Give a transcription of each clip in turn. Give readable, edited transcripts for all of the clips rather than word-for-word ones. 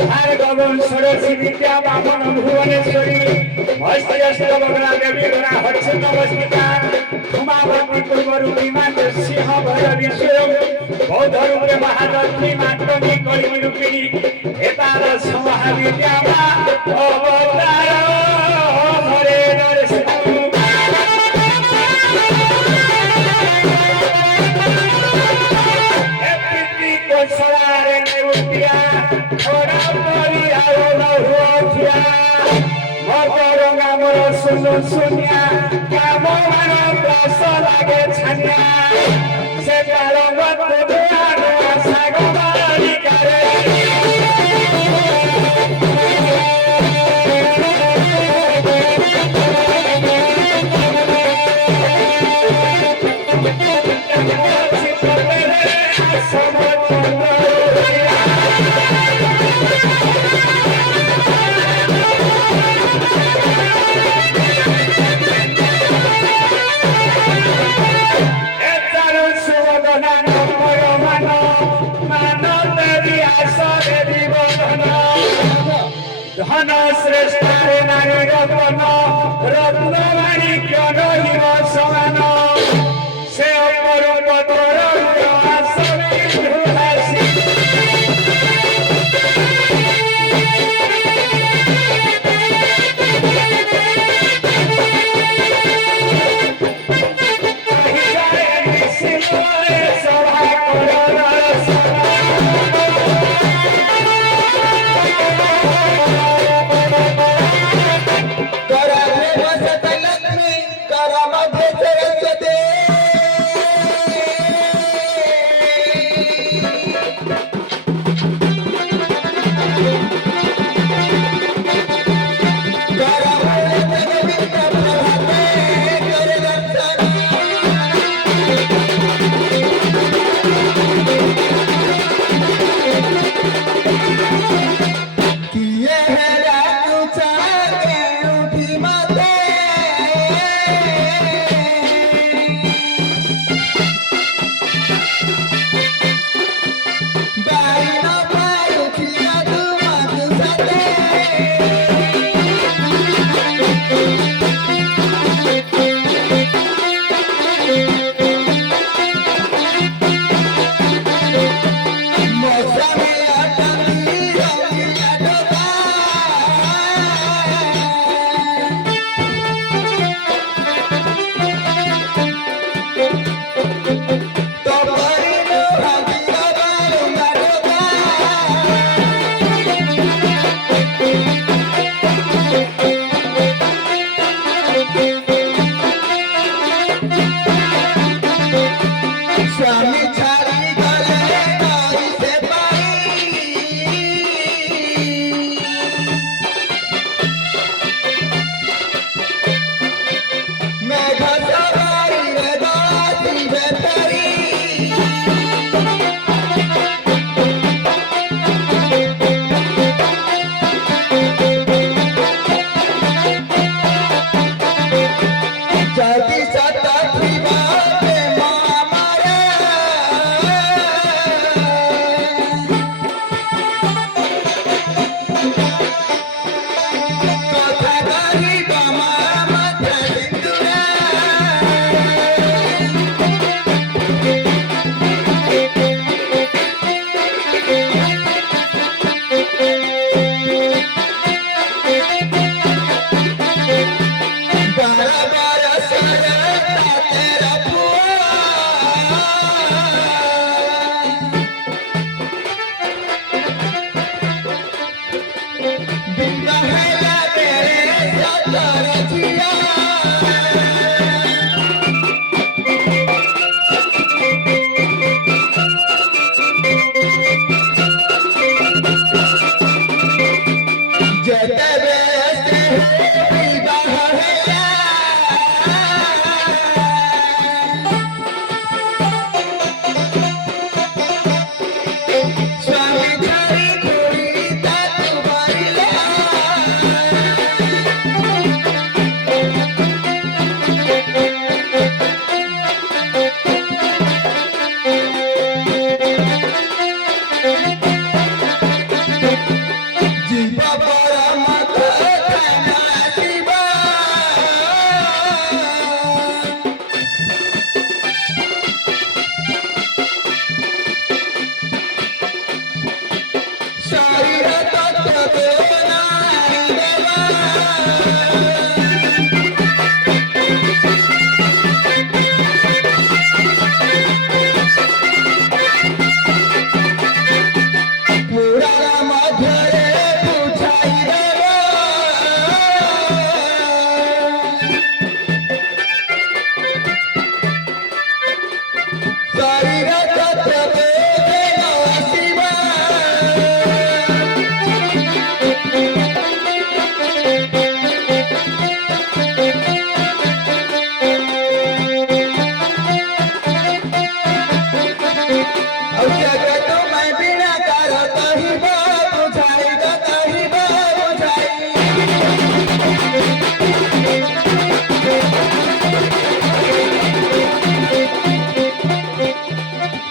षोडशी विद्या बामन भुवनेश्वरी भस्त्यस्तवग्रा देवी गणा हर्ष नमस्तिका उमावती पूर्वरूपी माते सिंह भैरवी स्वयं बौद्ध रूपे महालक्ष्मी मातमी कलिकी रूपिणी एतादृश महाविद्या अवतार हरे Narasimha Solaare neutia, ora moria ora ruotia, motoronga moro sunun sunya, kamo mano praso lage chanya, se kalongot tuduano asago bali kare. धन श्रेष्ठ नारी रत्न रत्न माणिक्य नहिब समान से अपरूप तोर आसने भूलासी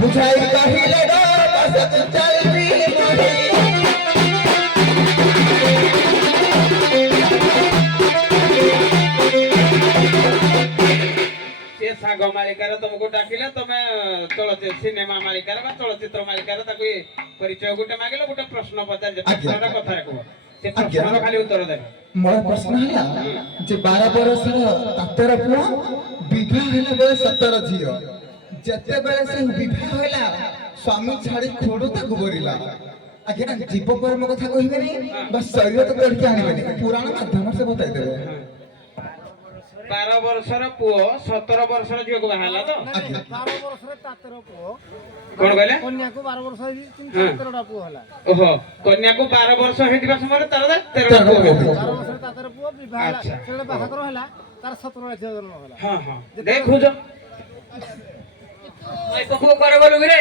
बुझाई कहिले रो बसत चलबी से साग मालिकार तुमको डाकिले तमे चलचित्र सिनेमा मालिकार बा चलचित्र मालिकार ताको परिचय गुटे मागिलो गुटे प्रश्न पचार जे प्रश्नटा कथा रखो से प्रश्नर खाली उत्तर दे मोर प्रश्न हला जे 12 बरसर तातर पुआ विवाह होला बेले 17 झियो जते बेले से विवाह होला स्वामी छाड़ी खोडो तक गोरिला आगे जीव कर्म कथा कहिबे नहीं बस शरीर तो करके आनिबे नहीं पुराण माध्यम से बताई देबे 12 वर्षर पुओ 17 वर्षर झियो को बाहाला तो 12 वर्षर तातर पुओ कोन कहले कन्या को 12 वर्ष ही 17 टा पुओ होला ओहो कन्या को 12 वर्ष हेतिबा समय तार 13 पुओ 12 वर्षर तातर पुओ विवाह होला अच्छा। सेडे बाहागर होला तार 17 ଝିଅ ଜନ୍ମ होला हां हां देखुज मैं को कर गलु रे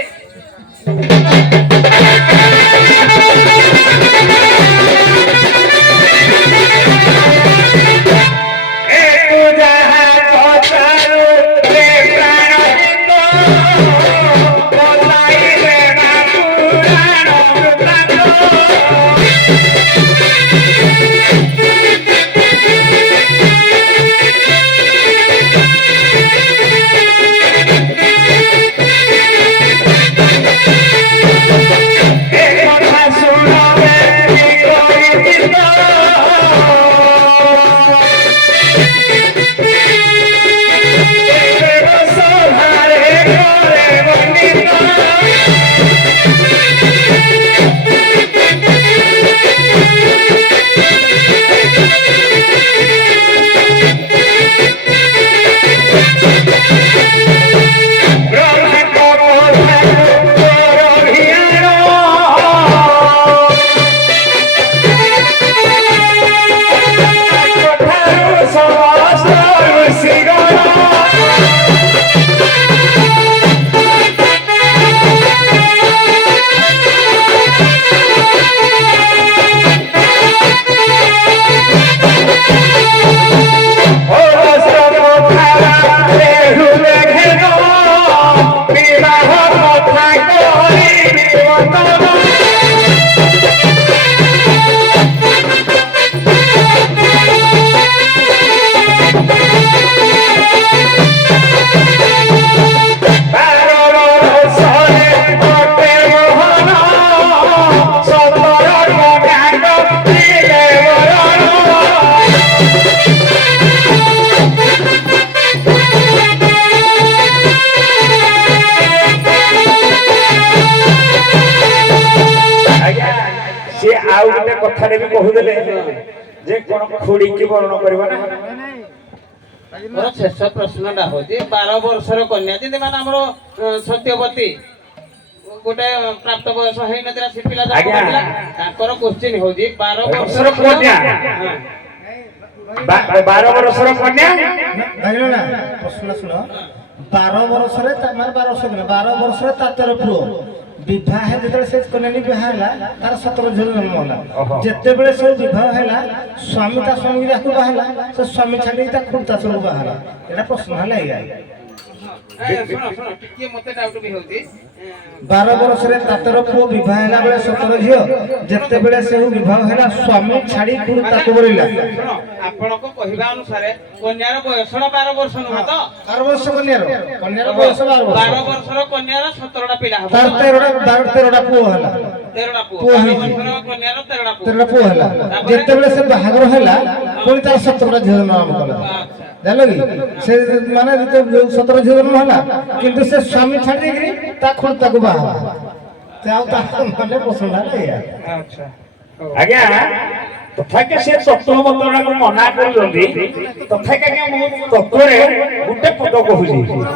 କହୁଥିଲେ ଯେ କଣ ଖୁଡିକି ବରଣ କରିବ ନା ନାଇଁ ନାଇଁ ମୋର ଶେଷ ପ୍ରଶ୍ନଟା ହଉଛି 12 ବର୍ଷର କନ୍ୟା ଯେମିତି ମାନେ ଆମର ସତ୍ୟବତୀ ଗୋଟେ ପ୍ରାପ୍ତ ବୟସ ହେଇନଥିଲା ସେ ପିଲା ଜନ୍ମ ଆଜ୍ଞା। କରିଥିଲା ତାଙ୍କର କୋଶ୍ଚିନ୍ ହଉଛି 12 ବର୍ଷର ବର୍ଷର କନ୍ୟା। ହଁ। 12 ବର୍ଷର କନ୍ୟା ଭାଇନା ନା ପ୍ରଶ୍ନ ଶୁଣ 12 ବର୍ଷରେ ମାନେ 12 ବର୍ଷ ନୁହେଁ 12 ବର୍ଷରେ ତାର ପୁଅ ବିବାହ ଯେତେବେଳେ ସେ କନ୍ୟାଟି ବିବାହ ହେଲା ତାର 17 ଝିଅ ଜନ୍ମ ହେଲା ଯେତେବେଳେ ସେ ବିବାହ ହେଲା ସ୍ୱାମୀ ତା ସ୍ୱାମୀ ଯାହାକୁ ବାହା ହେଲା ସେ ସ୍ୱାମୀ ଛାଡ଼ିକି ତା ଖୁଡତା ସବୁ ବାହା ହେଲା ଏଇଟା ପ୍ରଶ୍ନ ହେଲା ଏଇଆ ଶୁଣ ଶୁଣ ଟିକେ ମତେ ଡାଉଟ ବି ହଉଛି 12 ବର୍ଷରେ ତାର ପୁଅ ବିବାହ ହେଲା ବେଳେ 17 ଝିଅ ଯେତେବେଳେ ସେ ବିବାହ ହେଲା ସ୍ୱାମୀ ଛାଡ଼ି ଖୁଡତାକୁ ବଳିଲା ଶୁଣ ଆପଣଙ୍କ କହିବା ଅନୁସାରେ କନ୍ୟାର ବୟସଟା 12 ବର୍ଷ ନୁହଁ ତ 12 ବର୍ଷ କନ୍ୟାର ବୟସ 12 ବର୍ଷ 12 ବର୍ଷର କନ୍ୟାର 17ଟା ପିଲା ହବ ତାର 13ଟା ପୁଅ ହେଲା 13ଟା ପୁଅ ପୁଅ 12 ହେଇଛି। ବର୍ଷର କନ୍ୟାର 13ଟା ପୁଅ 13ଟା ପୁଅ ହେଲା ଯେତେବେଳେ ସେ ବାହାଘର ହେଲା ପୁଣି ତାର 17ଟା ଝିଅ ଜନ୍ମ କଲା ଆଚ୍ଛା ଜାଣିଲ କି ସେ ମାନେ ଯେତେ 17 ଝିଅ ଜନ୍ମ ହେଲା କିନ୍ତୁ ସେ ସ୍ୱାମୀ ଛାଡ଼ି ଦେଇକିରି ତା ଖୁଡତାକୁ ବାହା ହେଲା ସେ ଆଉ ତା ମାନେ ପସନ୍ଦ ହେଲା ଏଇଆ ଆଚ୍ଛା ଆଜ୍ଞା ତଥାପି ସେ ତତ୍ତ୍ୱ ମନ୍ତ୍ରକୁ ମନା କରୁଛନ୍ତି ତଥାପି ଆଜ୍ଞା ମୁଁ ତତ୍ତ୍ୱରେ ଗୋଟେ ପଦ କହୁଛି ପୁରାଣ